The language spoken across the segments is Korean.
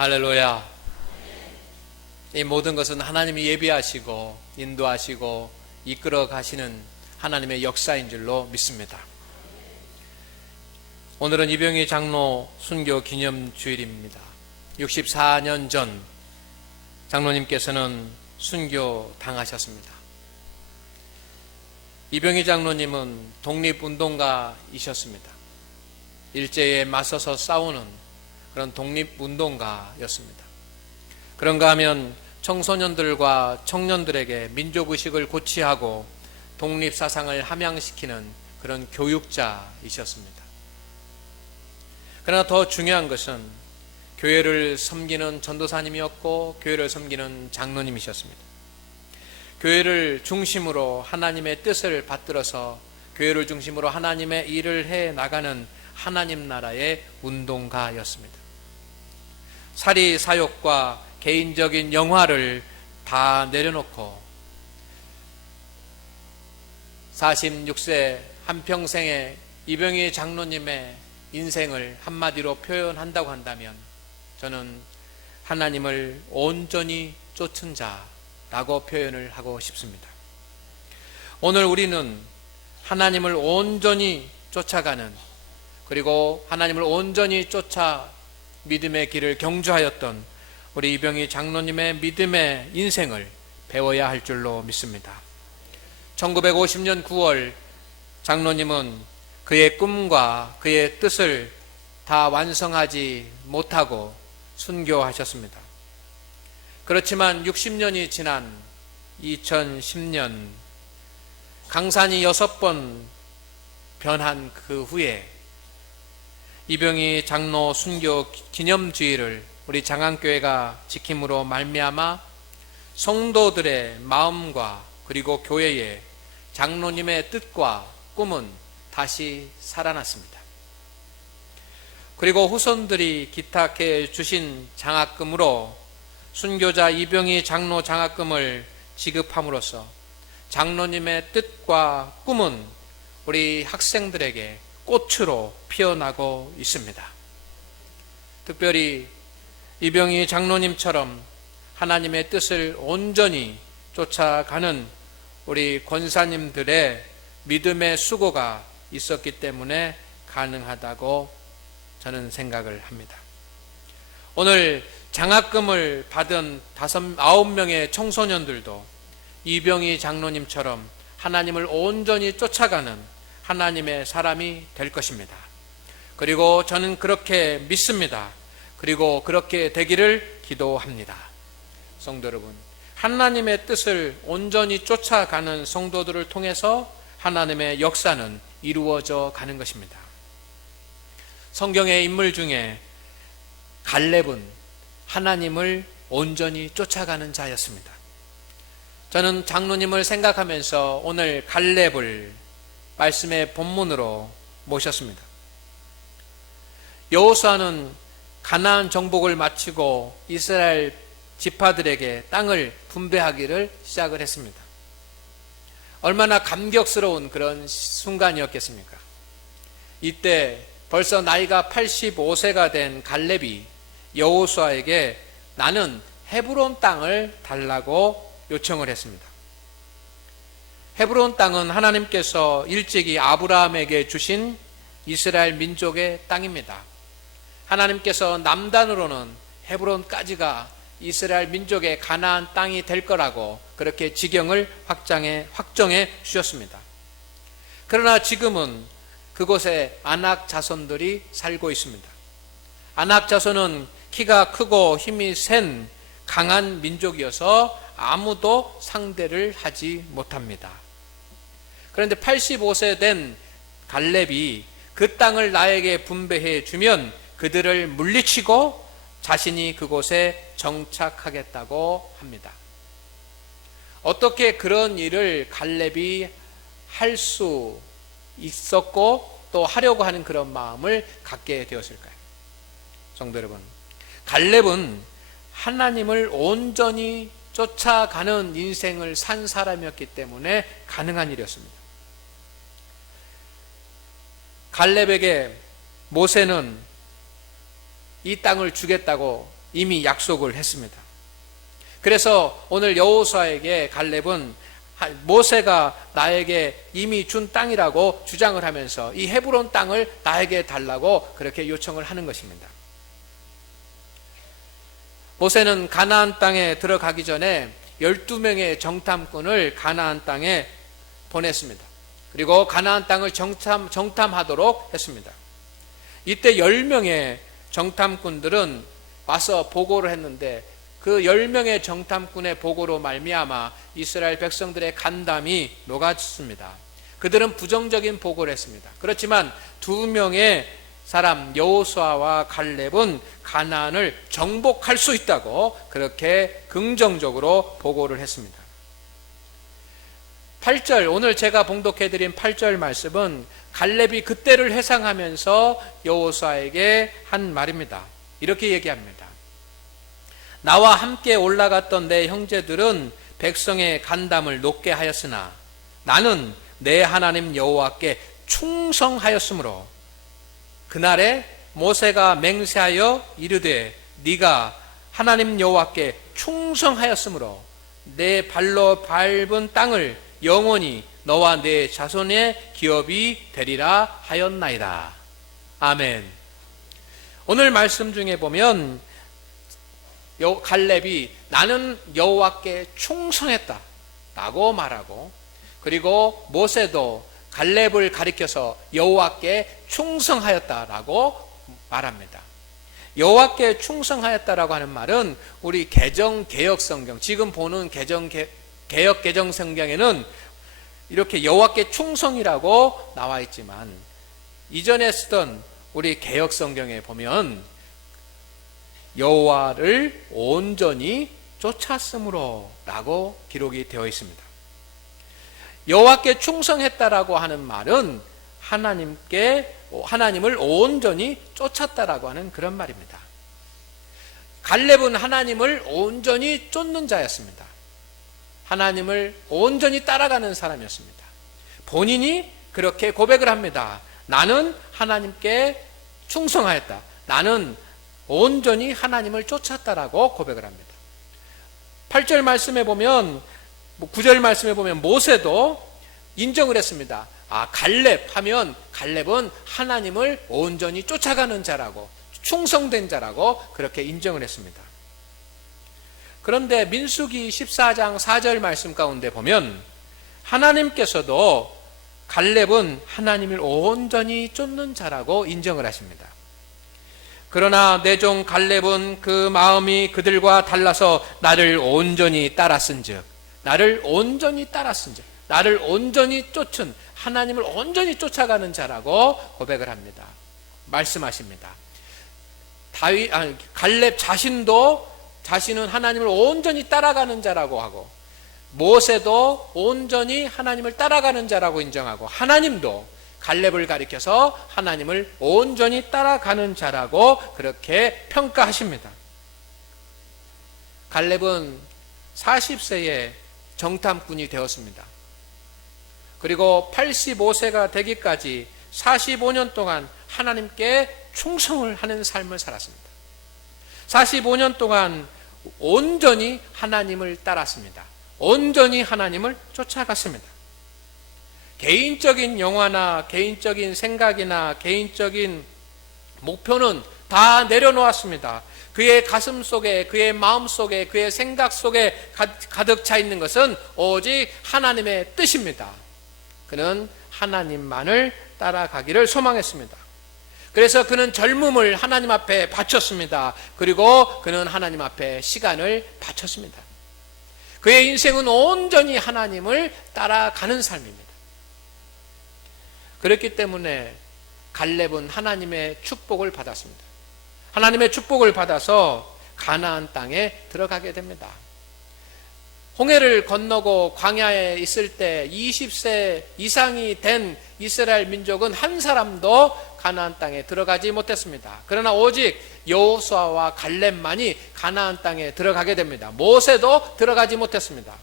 할렐루야. 이 모든 것은 하나님이 예비하시고 인도하시고 이끌어 가시는 하나님의 역사인 줄로 믿습니다. 오늘은 이병희 장로 순교 기념 주일입니다. 64년 전 장로님께서는 순교 당하셨습니다. 이병희 장로님은 독립운동가이셨습니다. 일제에 맞서서 싸우는 그런 독립운동가였습니다. 그런가 하면 청소년들과 청년들에게 민족의식을 고취하고 독립사상을 함양시키는 그런 교육자이셨습니다. 그러나 더 중요한 것은 교회를 섬기는 전도사님이었고 교회를 섬기는 장로님이셨습니다. 교회를 중심으로 하나님의 뜻을 받들어서 교회를 중심으로 하나님의 일을 해 나가는 하나님 나라의 운동가였습니다. 사리 사욕과 개인적인 영화를 다 내려놓고 46세 한평생의 이병희 장로님의 인생을 한마디로 표현한다고 한다면 저는 하나님을 온전히 쫓은 자라고 표현을 하고 싶습니다. 오늘 우리는 하나님을 온전히 쫓아가는, 그리고 하나님을 온전히 쫓아 믿음의 길을 경주하였던 우리 이병희 장로님의 믿음의 인생을 배워야 할 줄로 믿습니다. 1950년 9월 장로님은 그의 꿈과 그의 뜻을 다 완성하지 못하고 순교하셨습니다. 그렇지만 60년이 지난 2010년 강산이 6번 변한 그 후에 이병희 장로 순교 기념주일을 우리 장안교회가 지킴으로 말미암아 성도들의 마음과 그리고 교회의 장로님의 뜻과 꿈은 다시 살아났습니다. 그리고 후손들이 기탁해 주신 장학금으로 순교자 이병희 장로 장학금을 지급함으로써 장로님의 뜻과 꿈은 우리 학생들에게 꽃으로 피어나고 있습니다. 특별히 이병희 장로님처럼 하나님의 뜻을 온전히 쫓아가는 우리 권사님들의 믿음의 수고가 있었기 때문에 가능하다고 저는 생각을 합니다. 오늘 장학금을 받은 9명의 청소년들도 이병희 장로님처럼 하나님을 온전히 쫓아가는 하나님의 사람이 될 것입니다. 그리고 저는 그렇게 믿습니다. 그리고 그렇게 되기를 기도합니다. 성도 여러분, 하나님의 뜻을 온전히 쫓아가는 성도들을 통해서 하나님의 역사는 이루어져 가는 것입니다. 성경의 인물 중에 갈렙은 하나님을 온전히 쫓아가는 자였습니다. 저는 장로님을 생각하면서 오늘 갈렙을 말씀의 본문으로 모셨습니다. 여호수아는 가나안 정복을 마치고 이스라엘 지파들에게 땅을 분배하기를 시작을 했습니다. 얼마나 감격스러운 그런 순간이었겠습니까? 이때 벌써 나이가 85세가 된 갈렙이 여호수아에게 나는 헤브론 땅을 달라고 요청을 했습니다. 헤브론 땅은 하나님께서 일찍이 아브라함에게 주신 이스라엘 민족의 땅입니다. 하나님께서 남단으로는 헤브론까지가 이스라엘 민족의 가나안 땅이 될 거라고 그렇게 지경을 확정해 주셨습니다. 그러나 지금은 그곳에 아낙 자손들이 살고 있습니다. 아낙 자손은 키가 크고 힘이 센 강한 민족이어서 아무도 상대를 하지 못합니다. 그런데 85세 된 갈렙이 그 땅을 나에게 분배해 주면 그들을 물리치고 자신이 그곳에 정착하겠다고 합니다. 어떻게 그런 일을 갈렙이 할 수 있었고 또 하려고 하는 그런 마음을 갖게 되었을까요? 성도 여러분, 갈렙은 하나님을 온전히 쫓아가는 인생을 산 사람이었기 때문에 가능한 일이었습니다. 갈렙에게 모세는 이 땅을 주겠다고 이미 약속을 했습니다. 그래서 오늘 여호수아에게 갈렙은 모세가 나에게 이미 준 땅이라고 주장을 하면서 이 헤브론 땅을 나에게 달라고 그렇게 요청을 하는 것입니다. 모세는 가나안 땅에 들어가기 전에 12명의 정탐꾼을 가나안 땅에 보냈습니다. 그리고 가나안 땅을 정탐하도록 했습니다. 이때 10명의 정탐꾼들은 와서 보고를 했는데 그 10명의 정탐꾼의 보고로 말미암아 이스라엘 백성들의 간담이 녹았습니다. 그들은 부정적인 보고를 했습니다. 그렇지만 2명의 사람 여호수아와 갈렙은 가나안을 정복할 수 있다고 그렇게 긍정적으로 보고를 했습니다. 8절, 오늘 제가 봉독해드린 8절 말씀은 갈렙이 그때를 회상하면서 여호수아에게 한 말입니다. 이렇게 얘기합니다. 나와 함께 올라갔던 내 형제들은 백성의 간담을 높게 하였으나 나는 내 하나님 여호와께 충성하였으므로 그날에 모세가 맹세하여 이르되 네가 하나님 여호와께 충성하였으므로 내 발로 밟은 땅을 영원히 너와 내 자손의 기업이 되리라 하였나이다. 아멘. 오늘 말씀 중에 보면 갈렙이 나는 여호와께 충성했다 라고 말하고, 그리고 모세도 갈렙을 가리켜서 여호와께 충성하였다라고 말합니다. 여호와께 충성하였다라고 하는 말은 우리 개역 성경, 지금 보는 개역 성경에는 이렇게 여호와께 충성이라고 나와 있지만 이전에 쓰던 우리 개역 성경에 보면 여호와를 온전히 쫓았으므로 라고 기록이 되어 있습니다. 여호와께 충성했다라고 하는 말은 하나님을 온전히 쫓았다라고 하는 그런 말입니다. 갈렙은 하나님을 온전히 쫓는 자였습니다. 하나님을 온전히 따라가는 사람이었습니다. 본인이 그렇게 고백을 합니다. 나는 하나님께 충성하였다. 나는 온전히 하나님을 쫓았다라고 고백을 합니다. 8절 말씀에 보면, 9절 말씀에 보면 모세도 인정을 했습니다. 갈렙 하면 갈렙은 하나님을 온전히 쫓아가는 자라고, 충성된 자라고 그렇게 인정을 했습니다. 그런데 민수기 14장 4절 말씀 가운데 보면 하나님께서도 갈렙은 하나님을 온전히 쫓는 자라고 인정을 하십니다. 그러나 내 종 갈렙은 그 마음이 그들과 달라서 나를 온전히 따랐은즉, 나를 온전히 쫓은, 하나님을 온전히 쫓아가는 자라고 고백을 합니다. 말씀하십니다. 갈렙 자신은 하나님을 온전히 따라가는 자라고 하고, 모세도 온전히 하나님을 따라가는 자라고 인정하고, 하나님도 갈렙을 가리켜서 하나님을 온전히 따라가는 자라고 그렇게 평가하십니다. 갈렙은 40세에 정탐꾼이 되었습니다. 그리고 85세가 되기까지 45년 동안 하나님께 충성을 하는 삶을 살았습니다. 45년 동안 온전히 하나님을 따랐습니다. 온전히 하나님을 쫓아갔습니다. 개인적인 영화나 개인적인 생각이나 개인적인 목표는 다 내려놓았습니다. 그의 가슴 속에, 그의 마음 속에, 그의 생각 속에 가득 차 있는 것은 오직 하나님의 뜻입니다. 그는 하나님만을 따라가기를 소망했습니다. 그래서 그는 젊음을 하나님 앞에 바쳤습니다. 그리고 그는 하나님 앞에 시간을 바쳤습니다. 그의 인생은 온전히 하나님을 따라가는 삶입니다. 그렇기 때문에 갈렙은 하나님의 축복을 받았습니다. 하나님의 축복을 받아서 가나안 땅에 들어가게 됩니다. 홍해를 건너고 광야에 있을 때 20세 이상이 된 이스라엘 민족은 한 사람도 가나안 땅에 들어가지 못했습니다. 그러나 오직 여호수아와 갈렙만이 가나안 땅에 들어가게 됩니다. 모세도 들어가지 못했습니다.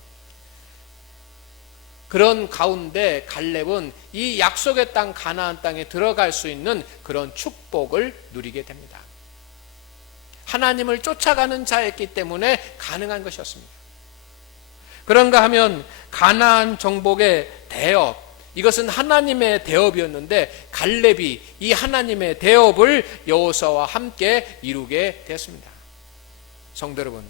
그런 가운데 갈렙은 이 약속의 땅 가나안 땅에 들어갈 수 있는 그런 축복을 누리게 됩니다. 하나님을 쫓아가는 자였기 때문에 가능한 것이었습니다. 그런가 하면 가나안 정복의 대업, 이것은 하나님의 대업이었는데 갈렙이 이 하나님의 대업을 여호수아와 함께 이루게 되었습니다. 성도 여러분,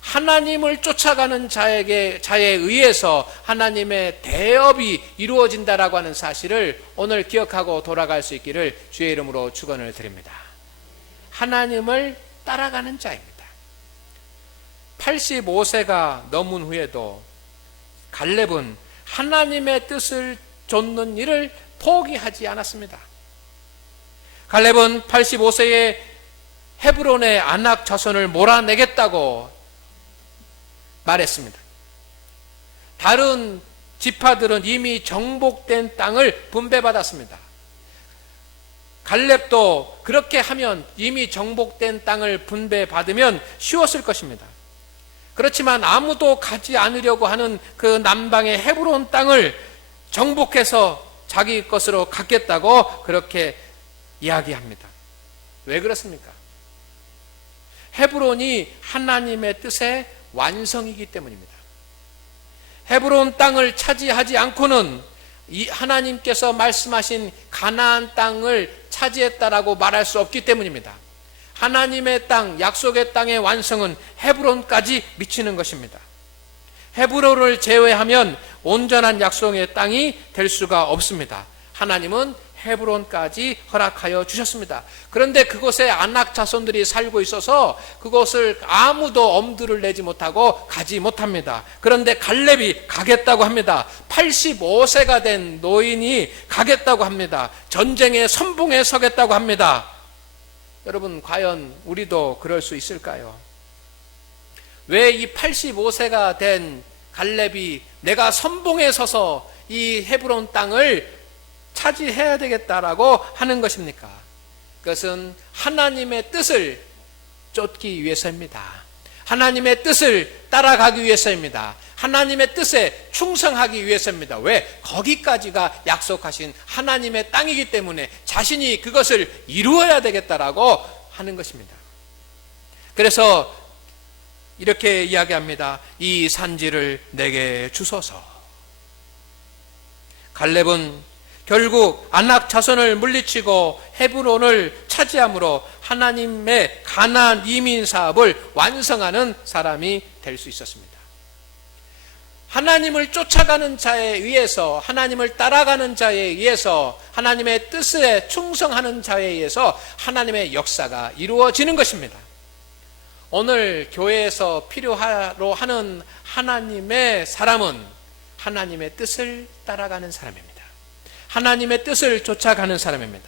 하나님을 쫓아가는 자에 의해서 하나님의 대업이 이루어진다라고 하는 사실을 오늘 기억하고 돌아갈 수 있기를 주의 이름으로 축원을 드립니다. 하나님을 따라가는 자입니다. 85세가 넘은 후에도 갈렙은 하나님의 뜻을 좇는 일을 포기하지 않았습니다. 갈렙은 85세에 헤브론의 아낙 자손을 몰아내겠다고 말했습니다. 다른 지파들은 이미 정복된 땅을 분배받았습니다. 갈렙도 그렇게 하면 이미 정복된 땅을 분배받으면 쉬웠을 것입니다. 그렇지만 아무도 가지 않으려고 하는 그 남방의 헤브론 땅을 정복해서 자기 것으로 갖겠다고 그렇게 이야기합니다. 왜 그렇습니까? 헤브론이 하나님의 뜻의 완성이기 때문입니다. 헤브론 땅을 차지하지 않고는 이 하나님께서 말씀하신 가나안 땅을 차지했다라고 말할 수 없기 때문입니다. 하나님의 땅, 약속의 땅의 완성은 헤브론까지 미치는 것입니다. 헤브론을 제외하면 온전한 약속의 땅이 될 수가 없습니다. 하나님은 헤브론까지 허락하여 주셨습니다. 그런데 그곳에 아낙 자손들이 살고 있어서 그곳을 아무도 엄두를 내지 못하고 가지 못합니다. 그런데 갈렙이 가겠다고 합니다. 85세가 된 노인이 가겠다고 합니다. 전쟁의 선봉에 서겠다고 합니다. 여러분, 과연 우리도 그럴 수 있을까요? 왜 이 85세가 된 갈렙이 내가 선봉에 서서 이 헤브론 땅을 차지해야 되겠다라고 하는 것입니까? 그것은 하나님의 뜻을 쫓기 위해서입니다. 하나님의 뜻을 따라가기 위해서입니다. 하나님의 뜻에 충성하기 위해서입니다. 왜? 거기까지가 약속하신 하나님의 땅이기 때문에 자신이 그것을 이루어야 되겠다라고 하는 것입니다. 그래서 이렇게 이야기합니다. 이 산지를 내게 주소서. 갈렙은 결국 아낙 자손을 물리치고 헤브론을 차지함으로 하나님의 가나안 이민 사업을 완성하는 사람이 될 수 있었습니다. 하나님을 쫓아가는 자에 의해서, 하나님을 따라가는 자에 의해서, 하나님의 뜻에 충성하는 자에 의해서 하나님의 역사가 이루어지는 것입니다. 오늘 교회에서 필요로 하는 하나님의 사람은 하나님의 뜻을 따라가는 사람입니다. 하나님의 뜻을 쫓아가는 사람입니다.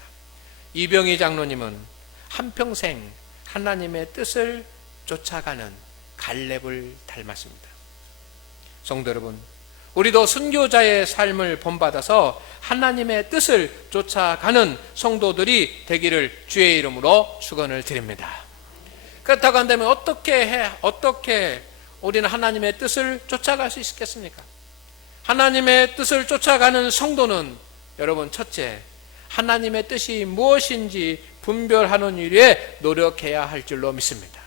이병희 장로님은 한평생 하나님의 뜻을 쫓아가는 갈렙을 닮았습니다. 성도 여러분, 우리도 순교자의 삶을 본받아서 하나님의 뜻을 쫓아가는 성도들이 되기를 주의 이름으로 축원을 드립니다. 그렇다고 한다면 어떻게 우리는 하나님의 뜻을 쫓아갈 수 있겠습니까? 하나님의 뜻을 쫓아가는 성도는 여러분, 첫째, 하나님의 뜻이 무엇인지 분별하는 일에 노력해야 할 줄로 믿습니다.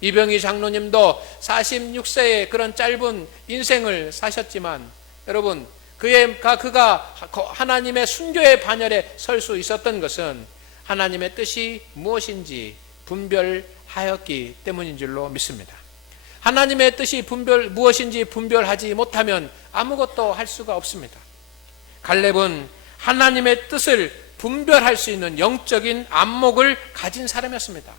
이병희 장로님도 46세의 그런 짧은 인생을 사셨지만 여러분, 그가 하나님의 순교의 반열에 설 수 있었던 것은 하나님의 뜻이 무엇인지 분별하였기 때문인 줄로 믿습니다. 하나님의 뜻이 무엇인지 분별하지 못하면 아무것도 할 수가 없습니다. 갈렙은 하나님의 뜻을 분별할 수 있는 영적인 안목을 가진 사람이었습니다.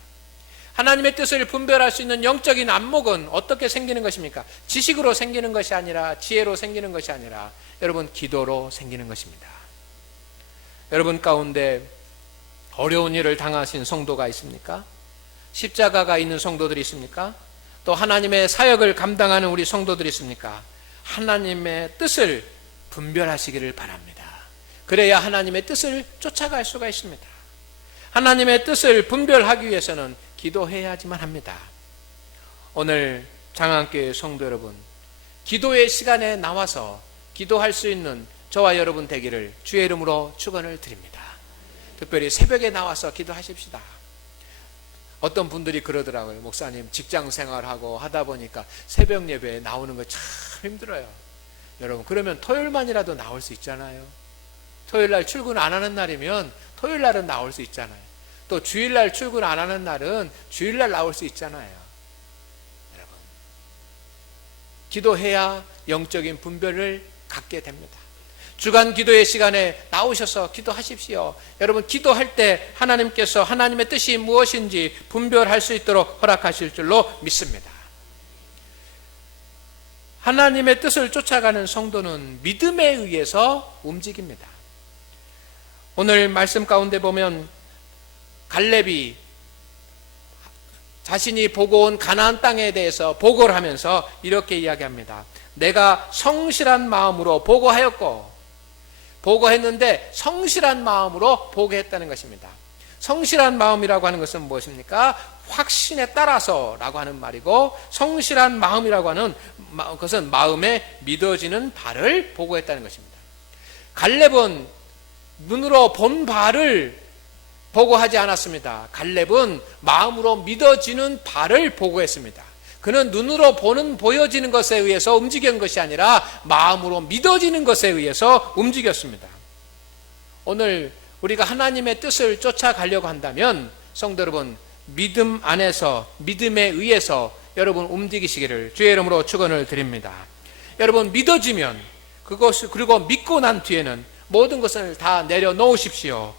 하나님의 뜻을 분별할 수 있는 영적인 안목은 어떻게 생기는 것입니까? 지식으로 생기는 것이 아니라, 지혜로 생기는 것이 아니라 여러분, 기도로 생기는 것입니다. 여러분 가운데 어려운 일을 당하신 성도가 있습니까? 십자가가 있는 성도들이 있습니까? 또 하나님의 사역을 감당하는 우리 성도들이 있습니까? 하나님의 뜻을 분별하시기를 바랍니다. 그래야 하나님의 뜻을 쫓아갈 수가 있습니다. 하나님의 뜻을 분별하기 위해서는 기도해야지만 합니다. 오늘 장안교회 성도 여러분, 기도의 시간에 나와서 기도할 수 있는 저와 여러분 되기를 주의 이름으로 축원을 드립니다. 특별히 새벽에 나와서 기도하십시다. 어떤 분들이 그러더라고요. 목사님, 직장 생활하고 하다 보니까 새벽 예배에 나오는 거 참 힘들어요. 여러분, 그러면 토요일만이라도 나올 수 있잖아요. 토요일 날 출근 안 하는 날이면 토요일 날은 나올 수 있잖아요. 또 주일 날 출근 안 하는 날은 주일 날 나올 수 있잖아요. 여러분, 기도해야 영적인 분별을 갖게 됩니다. 주간 기도의 시간에 나오셔서 기도하십시오. 여러분, 기도할 때 하나님께서 하나님의 뜻이 무엇인지 분별할 수 있도록 허락하실 줄로 믿습니다. 하나님의 뜻을 쫓아가는 성도는 믿음에 의해서 움직입니다. 오늘 말씀 가운데 보면 갈렙이 자신이 보고 온 가나안 땅에 대해서 보고를 하면서 이렇게 이야기합니다. 내가 성실한 마음으로 보고했는데 성실한 마음으로 보고했다는 것입니다. 성실한 마음이라고 하는 것은 무엇입니까? 확신에 따라서 라고 하는 말이고, 성실한 마음이라고 하는 것은 마음에 믿어지는 바를 보고했다는 것입니다. 갈렙은 눈으로 본 바를 보고하지 않았습니다. 갈렙은 마음으로 믿어지는 바를 보고했습니다. 그는 눈으로 보여지는 것에 의해서 움직인 것이 아니라 마음으로 믿어지는 것에 의해서 움직였습니다. 오늘 우리가 하나님의 뜻을 쫓아가려고 한다면 성도 여러분, 믿음 안에서, 믿음에 의해서 여러분 움직이시기를 주의 이름으로 축원을 드립니다. 여러분, 믿어지면 그리고 믿고 난 뒤에는 모든 것을 다 내려놓으십시오.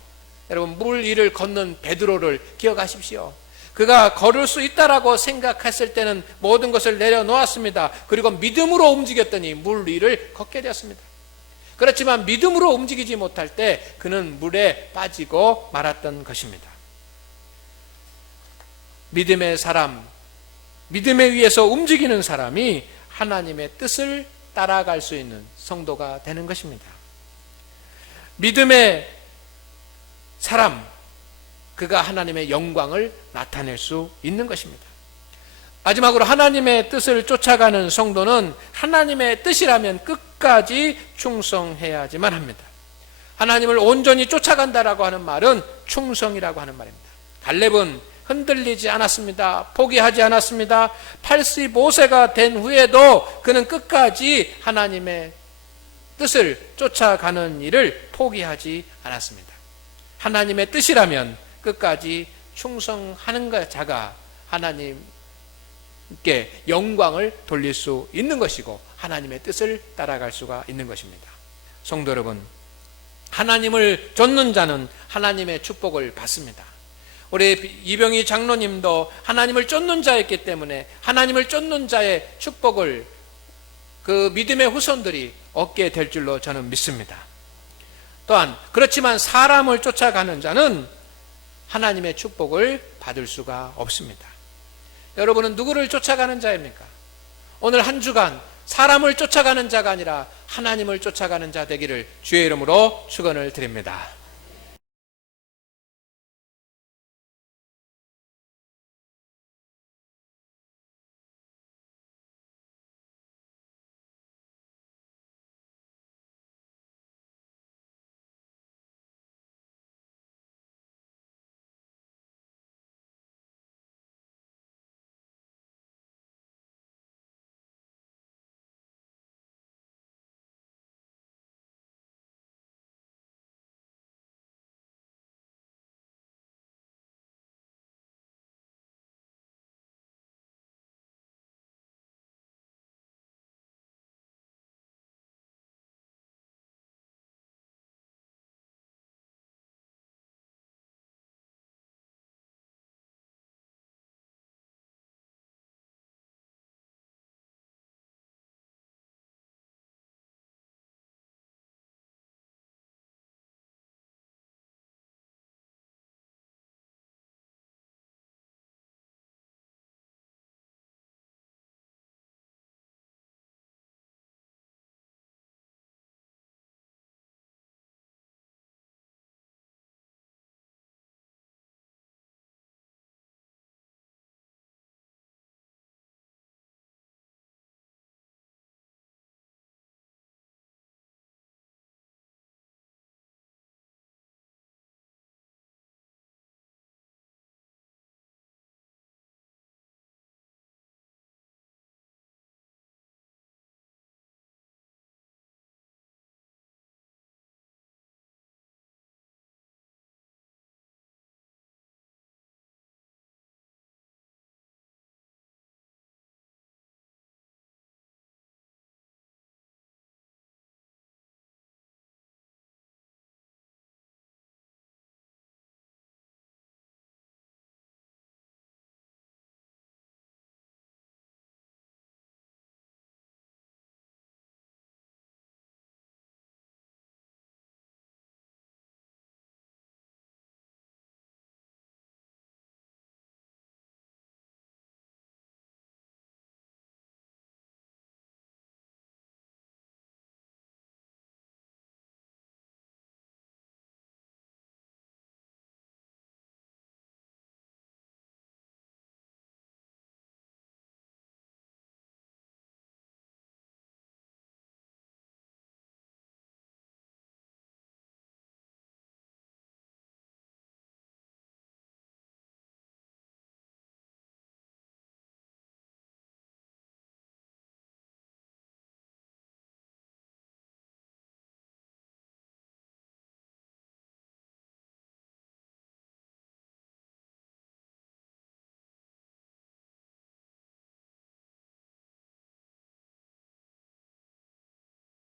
여러분, 물 위를 걷는 베드로를 기억하십시오. 그가 걸을 수 있다라고 생각했을 때는 모든 것을 내려놓았습니다. 그리고 믿음으로 움직였더니 물 위를 걷게 되었습니다. 그렇지만 믿음으로 움직이지 못할 때 그는 물에 빠지고 말았던 것입니다. 믿음의 사람, 믿음에 의해서 움직이는 사람이 하나님의 뜻을 따라갈 수 있는 성도가 되는 것입니다. 믿음의 사람, 그가 하나님의 영광을 나타낼 수 있는 것입니다. 마지막으로 하나님의 뜻을 쫓아가는 성도는 하나님의 뜻이라면 끝까지 충성해야지만 합니다. 하나님을 온전히 쫓아간다라고 하는 말은 충성이라고 하는 말입니다. 갈렙은 흔들리지 않았습니다. 포기하지 않았습니다. 85세가 된 후에도 그는 끝까지 하나님의 뜻을 쫓아가는 일을 포기하지 않았습니다. 하나님의 뜻이라면 끝까지 충성하는 자가 하나님께 영광을 돌릴 수 있는 것이고 하나님의 뜻을 따라갈 수가 있는 것입니다. 성도 여러분, 하나님을 쫓는 자는 하나님의 축복을 받습니다. 우리 이병희 장로님도 하나님을 쫓는 자였기 때문에 하나님을 쫓는 자의 축복을 그 믿음의 후손들이 얻게 될 줄로 저는 믿습니다. 또한 그렇지만 사람을 쫓아가는 자는 하나님의 축복을 받을 수가 없습니다. 여러분은 누구를 쫓아가는 자입니까? 오늘 한 주간 사람을 쫓아가는 자가 아니라 하나님을 쫓아가는 자 되기를 주의 이름으로 축원을 드립니다.